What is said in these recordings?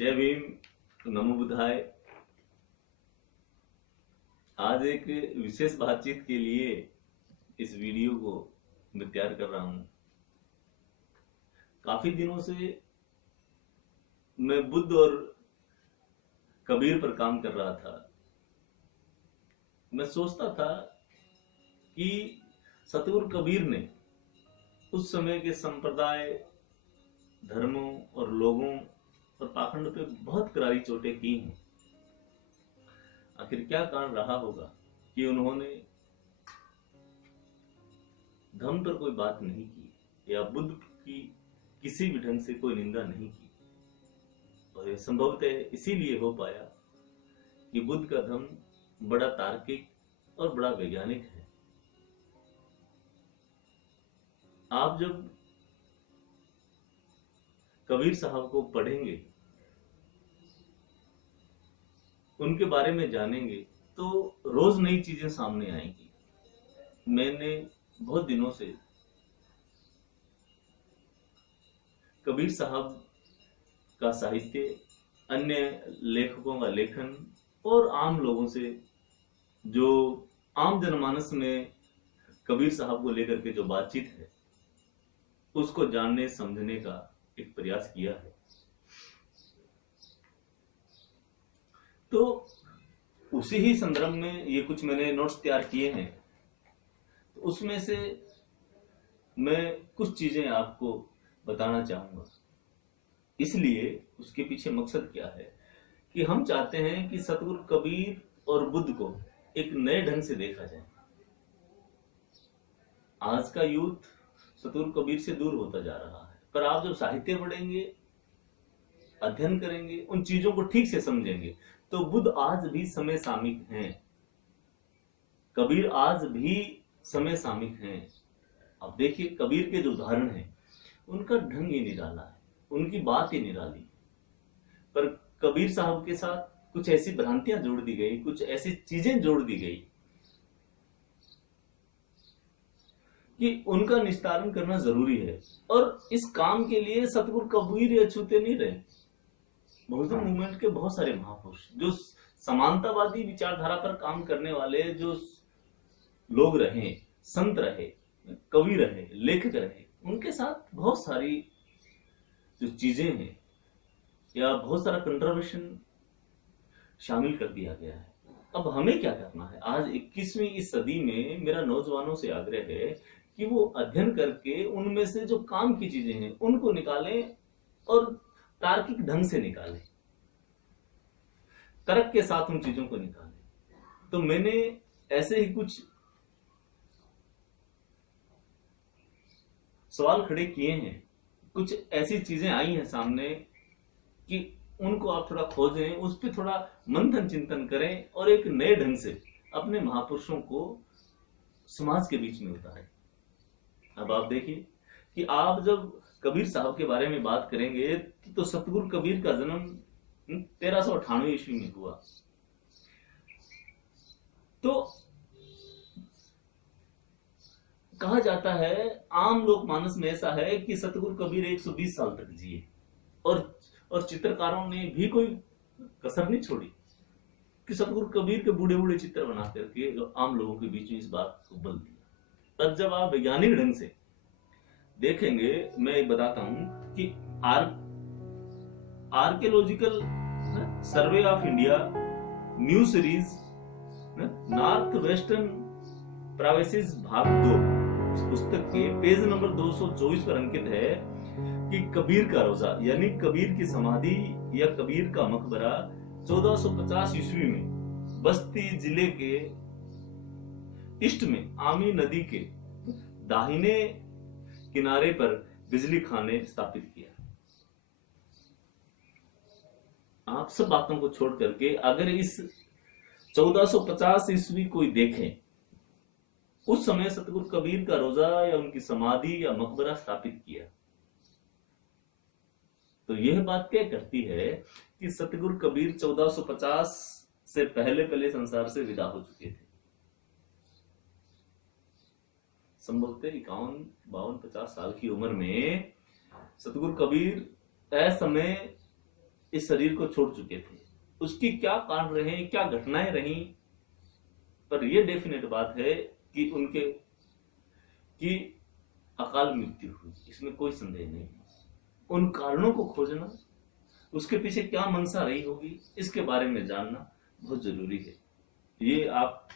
जय भीम, नमो बुद्धाय। आज एक विशेष बातचीत के लिए इस वीडियो को मैं तैयार कर रहा हूं। काफी दिनों से मैं बुद्ध और कबीर पर काम कर रहा था। मैं सोचता था कि सतगुरु कबीर ने उस समय के संप्रदाय, धर्मों और लोगों और पाखंड पे बहुत करारी चोटें की हैं। आखिर क्या कारण रहा होगा कि उन्होंने धर्म पर कोई बात नहीं की या बुद्ध की किसी भी ढंग से कोई निंदा नहीं की। और यह संभवतः इसीलिए हो पाया कि बुद्ध का धर्म बड़ा तार्किक और बड़ा वैज्ञानिक है। आप जब कबीर साहब को पढ़ेंगे, उनके बारे में जानेंगे, तो रोज नई चीजें सामने आएंगी। मैंने बहुत दिनों से कबीर साहब का साहित्य, अन्य लेखकों का लेखन और आम लोगों से, जो आम जनमानस में कबीर साहब को लेकर के जो बातचीत है, उसको जानने समझने का एक प्रयास किया है। तो उसी ही संदर्भ में ये कुछ मैंने नोट्स तैयार किए हैं। तो उसमें से मैं कुछ चीजें आपको बताना चाहूंगा। इसलिए उसके पीछे मकसद क्या है कि हम चाहते हैं कि सतगुरु कबीर और बुद्ध को एक नए ढंग से देखा जाए। आज का यूथ सतगुरु कबीर से दूर होता जा रहा है, पर आप जब साहित्य पढ़ेंगे, अध्ययन करेंगे, उन चीजों को ठीक से समझेंगे, तो बुद्ध आज भी समय सामयिक हैं, कबीर आज भी समय सामयिक हैं। अब देखिए, कबीर के जो उदाहरण हैं, उनका ढंग ही निराला है, उनकी बात ही निराली। पर कबीर साहब के साथ कुछ ऐसी भ्रांतियां जोड़ दी गई, कुछ ऐसी चीजें जोड़ दी गई कि उनका निस्तारण करना जरूरी है। और इस काम के लिए सतगुरु कबीर ही अछूते नहीं रहे। बहुजन मूवमेंट के बहुत सारे महापुरुष, जो समानतावादी विचारधारा पर काम करने वाले जो लोग रहे, संत रहे, कवि रहे, लेखक रहे, उनके साथ बहुत सारी जो चीजें हैं या बहुत सारा कंट्रोवर्शन शामिल कर दिया गया है। अब हमें क्या करना है? आज 21वीं इस सदी में मेरा नौजवानों से आग्रह है कि वो अध्ययन करके उनमें से जो काम की चीजें हैं उनको निकालें और तार्किक ढंग से निकालें, तर्क के साथ उन चीजों को निकालें। तो मैंने ऐसे ही कुछ सवाल खड़े किए हैं, कुछ ऐसी चीजें आई हैं सामने कि उनको आप थोड़ा खोजें, उस पर थोड़ा मंथन चिंतन करें और एक नए ढंग से अपने महापुरुषों को समाज के बीच में उतारें। अब आप देखिए कि आप जब कबीर साहब के बारे में बात करेंगे तो सतगुरु कबीर का जन्म 1398 ईस्वी में हुआ। तो कहा जाता है, आम लोक मानस में ऐसा है कि सतगुरु कबीर 120 साल तक जिए और चित्रकारों ने भी कोई कसर नहीं छोड़ी कि सतगुरु कबीर के बूढ़े बूढ़े चित्र बना करके आम लोगों के बीच में इस बात को बल दिया। तब जब आप वैज्ञानिक ढंग से देखेंगे, मैं बताता हूं कि archaeological survey of India new series north western provinces भाग 2 पुस्तक के पेज नंबर 224 पर अंकित है कि कबीर का रोजा यानी कबीर की समाधि या कबीर का मकबरा 1450 ईस्वी में बस्ती जिले के ईस्ट में आमी नदी के दाहिने किनारे पर बिजली खाने स्थापित किया। आप सब बातों को छोड़ करके अगर इस 1450 ईस्वी कोई देखें, उस समय सतगुरु कबीर का रोजा या उनकी समाधि या मकबरा स्थापित किया, तो यह बात क्या करती है कि सतगुरु कबीर 1450 से पहले संसार से विदा हो चुके थे। संभवतः 51, 52, 50 साल की उम्र में सतगुरु कबीर असमय इस शरीर को छोड़ चुके थे, उसकी क्या कांड रहे, क्या घटनाएं रही, पर यह डेफिनेट बात है कि उनके की अकाल मृत्यु हुई, इसमें कोई संदेह नहीं है। उन कारणों को खोजना, उसके पीछे क्या मंशा रही होगी, इसके बारे में जानना बहुत जरूरी है। ये आप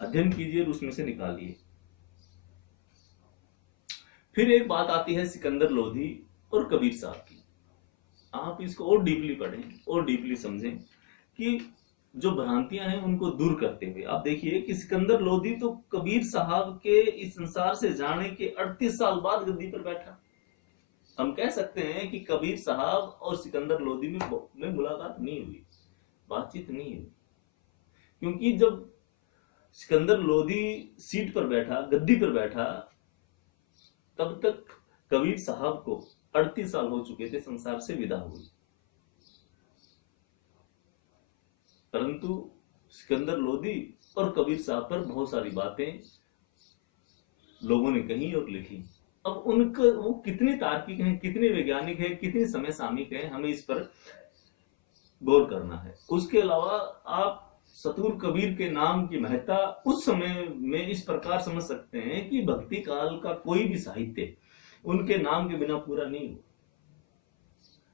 अध्ययन कीजिए और उसमें से निकालिए। फिर एक बात आती है सिकंदर लोधी और कबीर साहब की। आप इसको और डीपली पढ़ें और डीपली समझें कि जो भ्रांतियां हैं उनको दूर करते हुए आप देखिए कि सिकंदर लोधी तो कबीर साहब के इस संसार से जाने के 38 साल बाद गद्दी पर बैठा। हम कह सकते हैं कि कबीर साहब और सिकंदर लोधी में मुलाकात नहीं हुई, बातचीत नहीं हुई, क्योंकि जब सिकंदर लोधी सीट पर बैठा, गद्दी पर बैठा, तब तक कबीर साहब को 38 साल हो चुके थे, संसार से विदा हुई। परंतु सिकंदर लोधी और कबीर साहब पर बहुत सारी बातें लोगों ने कही और लिखी। अब उनका वो कितने तार्किक हैं, कितने वैज्ञानिक हैं, कितने समय सामयिक हैं, हमें इस पर गौर करना है। उसके अलावा आप सतगुरु कबीर के नाम की महत्ता उस समय में इस प्रकार समझ सकते हैं कि भक्ति काल का कोई भी साहित्य उनके नाम के बिना पूरा नहीं हुआ।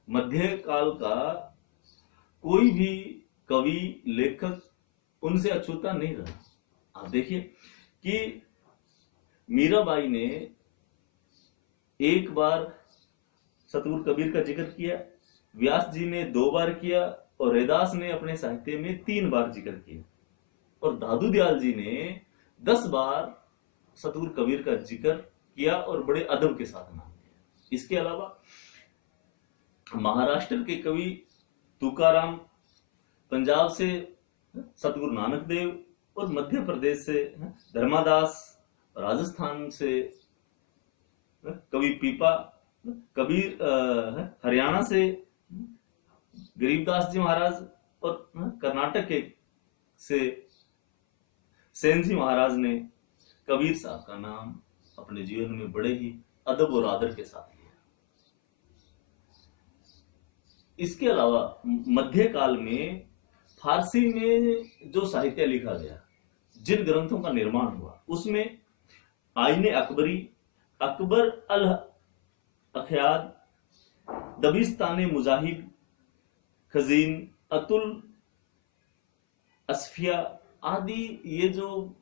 मध्य काल का कोई भी कवि, लेखक उनसे अछूता नहीं रहा। आप देखिए कि मीराबाई ने एक बार सतगुरु कबीर का जिक्र किया, व्यास जी ने 2 बार किया और रैदास ने अपने साहित्य में 3 बार जिक्र किया, और दादू दयाल जी ने 10 बार सतगुरु कबीर का जिक्र किया और बड़े अदब के साथ नाम लिया। इसके अलावा महाराष्ट्र के कवि तुकाराम, पंजाब से सतगुरु नानक देव, और मध्य प्रदेश से धर्मादास, राजस्थान से कवि पीपा, कबीर हरियाणा से गरीबदास जी महाराज, और कर्नाटक के से सेन जी महाराज ने कबीर साहब का नाम अपने जीवन में बड़े ही अदब और आदर के साथ लिया। इसके अलावा मध्य काल में फारसी में जो साहित्य लिखा गया, जिन ग्रंथों का निर्माण हुआ, उसमें आईने अकबरी, अकबर अल अख्याद, दबिस्ताने मुजाहिब, खजीन, अतुल असफिया आदि ये जो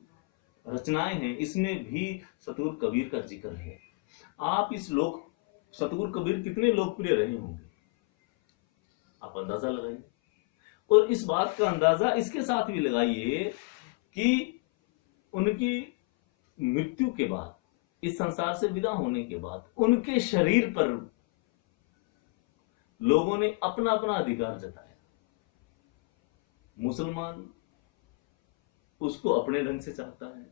रचनाएं हैं, इसमें भी सतगुरु कबीर का जिक्र है। आप सतगुरु कबीर कितने लोकप्रिय रहे होंगे, आप अंदाजा लगाइए। और इस बात का अंदाजा इसके साथ भी लगाइए कि उनकी मृत्यु के बाद, इस संसार से विदा होने के बाद, उनके शरीर पर लोगों ने अपना अपना अधिकार जताया। मुसलमान उसको अपने ढंग से चाहता है,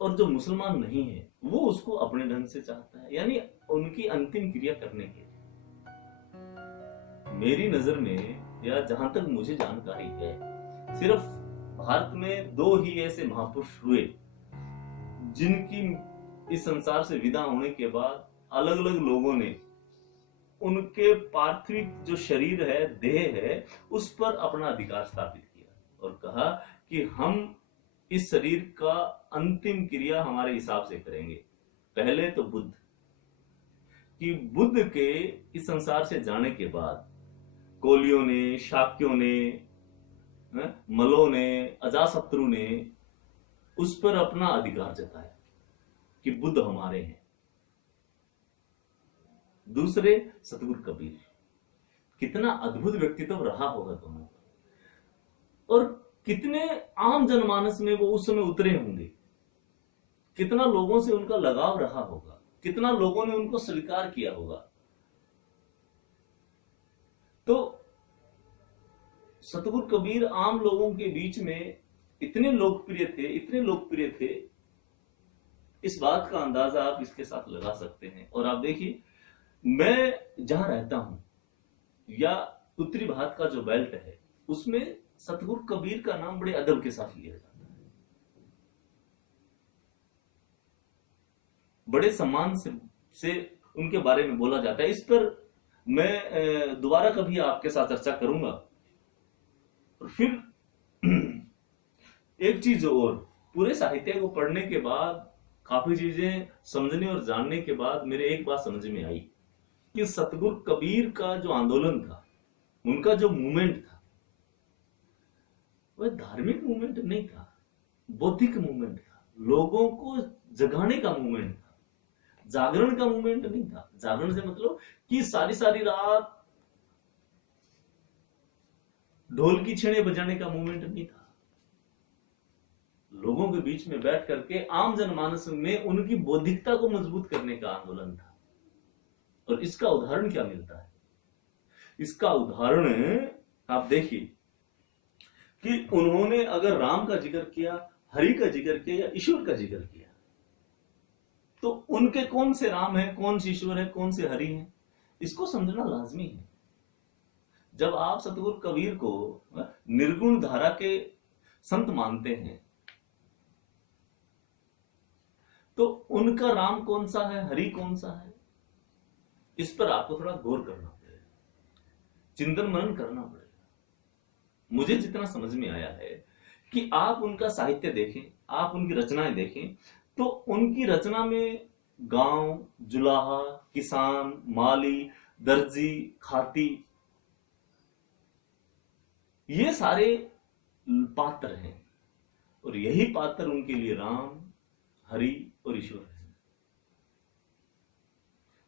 और जो मुसलमान नहीं है वो उसको अपने ढंग से चाहता है, यानी उनकी अंतिम क्रिया करने के लिए। मेरी नजर में, या जहां तक मुझे जानकारी है, सिर्फ भारत में 2 ही ऐसे महापुरुष हुए जिनकी इस संसार से विदा होने के बाद अलग अलग लोगों ने उनके पार्थिव जो शरीर है, देह है, उस पर अपना अधिकार स्थापित किया और कहा कि हम इस शरीर का अंतिम क्रिया हमारे हिसाब से करेंगे। पहले तो बुद्ध, कि बुद्ध के इस संसार से जाने के बाद कोलियों ने, शाक्यों ने, मलों ने, अजातशत्रु ने उस पर अपना अधिकार जताया कि बुद्ध हमारे हैं। दूसरे सतगुरु कबीर, कितना अद्भुत व्यक्तित्व रहा होगा दोनों, और कितने आम जनमानस में वो उस समय उतरे होंगे, कितना लोगों से उनका लगाव रहा होगा, कितना लोगों ने उनको स्वीकार किया होगा। तो सतगुरु कबीर आम लोगों के बीच में इतने लोकप्रिय थे, इस बात का अंदाजा आप इसके साथ लगा सकते हैं। और आप देखिए, मैं जहां रहता हूं, या उत्तरी भारत का जो बेल्ट है, उसमें सतगुरु कबीर का नाम बड़े अदब के साथ लिया जाता है, बड़े सम्मान से उनके बारे में बोला जाता है। इस पर मैं दोबारा कभी आपके साथ चर्चा करूंगा। और फिर एक चीज और, पूरे साहित्य को पढ़ने के बाद, काफी चीजें समझने और जानने के बाद मेरे एक बात समझ में आई कि सतगुरु कबीर का जो आंदोलन था, उनका जो मूवमेंट था, वह धार्मिक मूवमेंट नहीं था, बौद्धिक मूवमेंट था, लोगों को जगाने का मूवमेंट था, जागरण का मूवमेंट नहीं था। जागरण से मतलब कि सारी सारी रात ढोल की छेड़े बजाने का मूवमेंट नहीं था। लोगों के बीच में बैठ करके आम जनमानस में उनकी बौद्धिकता को मजबूत करने का आंदोलन था। और इसका उदाहरण क्या मिलता है? इसका उदाहरण आप देखिए कि उन्होंने अगर राम का जिक्र किया, हरि का जिक्र किया या ईश्वर का जिक्र किया, तो उनके कौन से राम है, कौन से ईश्वर है, कौन से हरि है, इसको समझना लाजमी है। जब आप सतगुरु कबीर को निर्गुण धारा के संत मानते हैं, तो उनका राम कौन सा है, हरि कौन सा है, इस पर आपको थोड़ा गौर करना पड़ेगा, चिंतन मनन करना पड़ेगा। मुझे जितना समझ में आया है कि आप उनका साहित्य देखें, आप उनकी रचनाएं देखें, तो उनकी रचना में गांव, जुलाहा, किसान, माली, दर्जी, खाती, ये सारे पात्र हैं। और यही पात्र उनके लिए राम, हरि और ईश्वर है।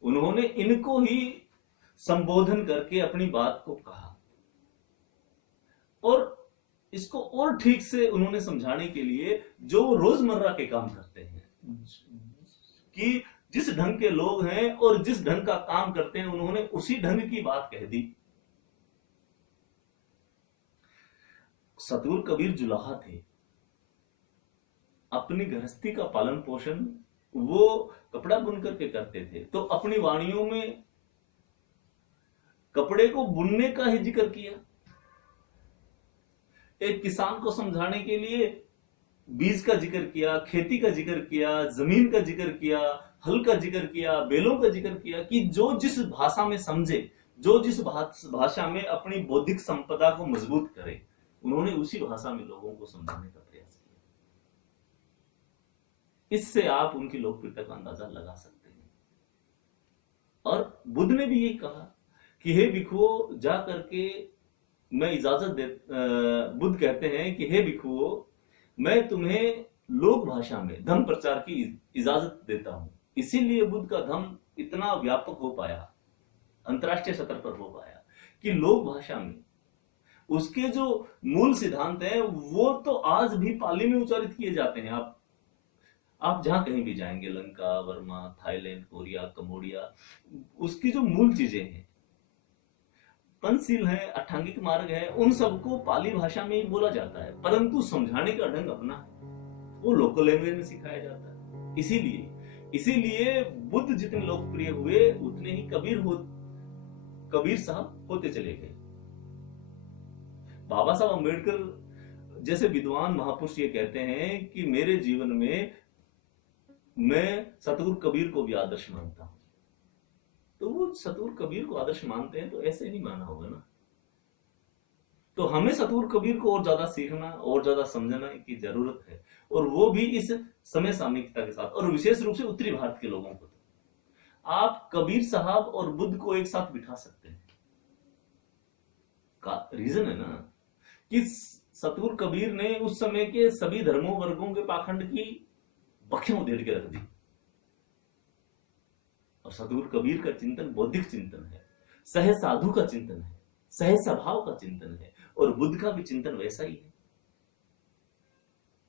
उन्होंने इनको ही संबोधन करके अपनी बात को कहा, और इसको और ठीक से उन्होंने समझाने के लिए जो रोजमर्रा के काम करते हैं, कि जिस ढंग के लोग हैं और जिस ढंग का काम करते हैं, उन्होंने उसी ढंग की बात कह दी। सतगुरु कबीर जुलाहा थे, अपनी गृहस्थी का पालन पोषण वो कपड़ा बुन करके करते थे, तो अपनी वाणियों में कपड़े को बुनने का ही जिक्र किया। एक किसान को समझाने के लिए बीज का जिक्र किया, खेती का जिक्र किया, जमीन का जिक्र किया, हल का जिक्र किया, बैलों का जिक्र किया, कि जो जिस भाषा में समझे, जो जिस भाषा में अपनी बौद्धिक संपदा को मजबूत करे, उन्होंने उसी भाषा में लोगों को समझाने का प्रयास किया। इससे आप उनकी लोकप्रियता का अंदाजा लगा सकते हैं। और बुद्ध ने भी यही कहा कि हे भिक्षुओं, जा करके मैं इजाजत दे, बुद्ध कहते हैं कि हे भिक्षुओं, मैं तुम्हें लोक भाषा में धम्म प्रचार की इजाजत देता हूं। इसीलिए बुद्ध का धम्म इतना व्यापक हो पाया, अंतरराष्ट्रीय स्तर पर हो पाया, कि लोक भाषा में उसके जो मूल सिद्धांत हैं वो तो आज भी पाली में उच्चारित किए जाते हैं। आप जहां कहीं भी जाएंगे, Lanka, Verma, Thailand, Korea, Cambodia, उसकी जो मूल चीजें हैं, पंचशील है, अष्टांगिक मार्ग है, उन सबको पाली भाषा में ही बोला जाता है, परंतु समझाने का ढंग अपना है, वो लोकल लैंग्वेज में सिखाया जाता है। इसीलिए बुद्ध जितने लोकप्रिय हुए, उतने ही कबीर साहब होते चले गए। बाबा साहब अम्बेडकर जैसे विद्वान महापुरुष ये कहते हैं कि मेरे जीवन में मैं सतगुरु कबीर को भी आदर्श मानता हूं। तो वो सतगुरु कबीर को आदर्श मानते हैं, तो ऐसे नहीं माना होगा ना। तो हमें सतगुरु कबीर को और ज्यादा सीखना और ज्यादा समझना की जरूरत है, और वो भी इस समय सामयिकता के साथ, और विशेष रूप से उत्तरी भारत के लोगों को। आप कबीर साहब और बुद्ध को एक साथ बिठा सकते हैं। का रीजन है ना कि सतगुरु कबीर ने उस समय के सभी धर्मों वर्गों के पाखंड की बखियां उधेड़ के रख दी। और सतगुरु कबीर का चिंतन बौद्धिक चिंतन है, सह साधु का चिंतन है, सह स्वभाव का चिंतन है, और बुद्ध का भी चिंतन वैसा ही है।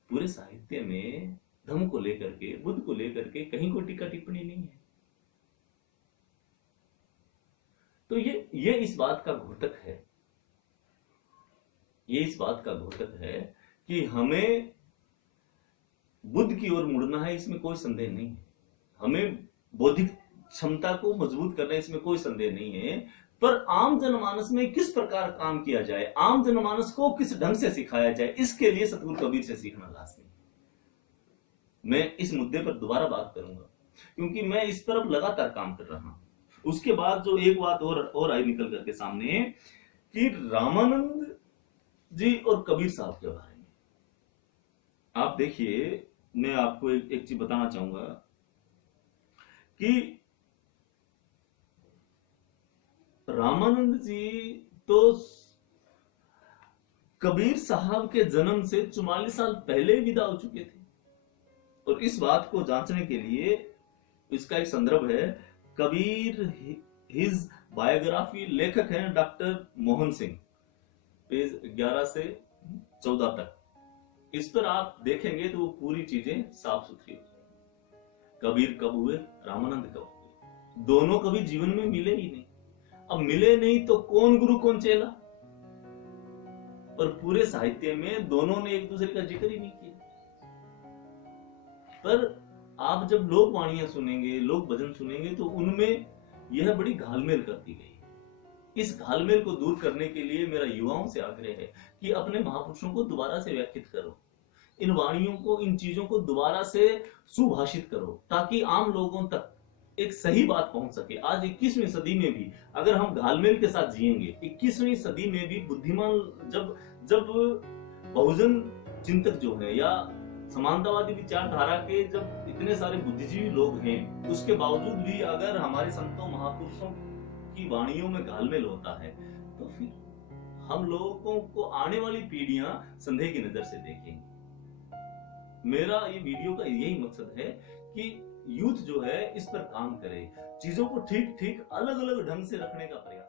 पूरे साहित्य में धम्म को लेकर के, बुद्ध को लेकर के कहीं कोई टीका टिप्पणी नहीं है। तो ये इस बात का घोतक है, ये इस बात का घोतक है कि हमें बुद्ध की ओर मुड़ना है, इसमें कोई संदेह नहीं है। हमें बौद्धिक क्षमता को मजबूत करना है, इसमें कोई संदेह नहीं है। पर आम जनमानस में किस प्रकार काम किया जाए, आम जनमानस को किस ढंग से सिखाया जाए, इसके लिए सतगुरु कबीर से सीखना लाजमी है। मैं इस मुद्दे पर दोबारा बात करूंगा, क्योंकि मैं इस पर अब लगातार काम कर रहा हूं। उसके बाद जो एक बात और आई निकल करके सामने कि रामानंद जी और कबीर साहब के बारे में आप देखिए, मैं आपको एक चीज बताना चाहूंगा कि रामानंद जी तो कबीर साहब के जन्म से 44 साल पहले विदा हो चुके थे। और इस बात को जांचने के लिए इसका एक संदर्भ है, कबीर हिज बायोग्राफी, लेखक हैं डॉक्टर मोहन सिंह, पेज 11 से 14 तक। इस पर आप देखेंगे तो वो पूरी चीजें साफ सुथरी हो जाएंगी। कबीर कब हुए, रामानंद कब हुए, दोनों कभी जीवन में मिले ही नहीं। अब मिले नहीं तो कौन गुरु कौन चेला, और पूरे साहित्य में दोनों ने एक दूसरे का जिक्र ही नहीं किया। पर आप जब लोक वाणियां सुनेंगे, लोक भजन सुनेंगे, तो उनमें यह बड़ी घालमेल कर दी गई। इस घालमेल को दूर करने के लिए मेरा युवाओं से आग्रह है कि अपने महापुरुषों को दोबारा से व्याख्यात करो, इन वाणियों को, इन चीजों को दोबारा से सुभाषित करो, ताकि आम लोगों तक एक सही बात पहुंच सके। आज 21वीं सदी में भी अगर हम घालमेल के साथ जिएंगे, 21वीं सदी में भी बुद्धिमान, जब जब बहुजन चिंतक जो है या समानतावादी विचारधारा के जब इतने सारे बुद्धिजीवी लोग हैं, उसके बावजूद भी अगर हमारे संतों महापुरुषों की वाणियों में घालमेल होता है, तो फिर हम लोगों को आने वाली पीढ़ियां संदेह की नजर से देखेंगी। मेरा ये वीडियो का यही मकसद है कि यूथ जो है इस पर काम करे, चीजों को ठीक ठीक अलग अलग ढंग से रखने का प्रयास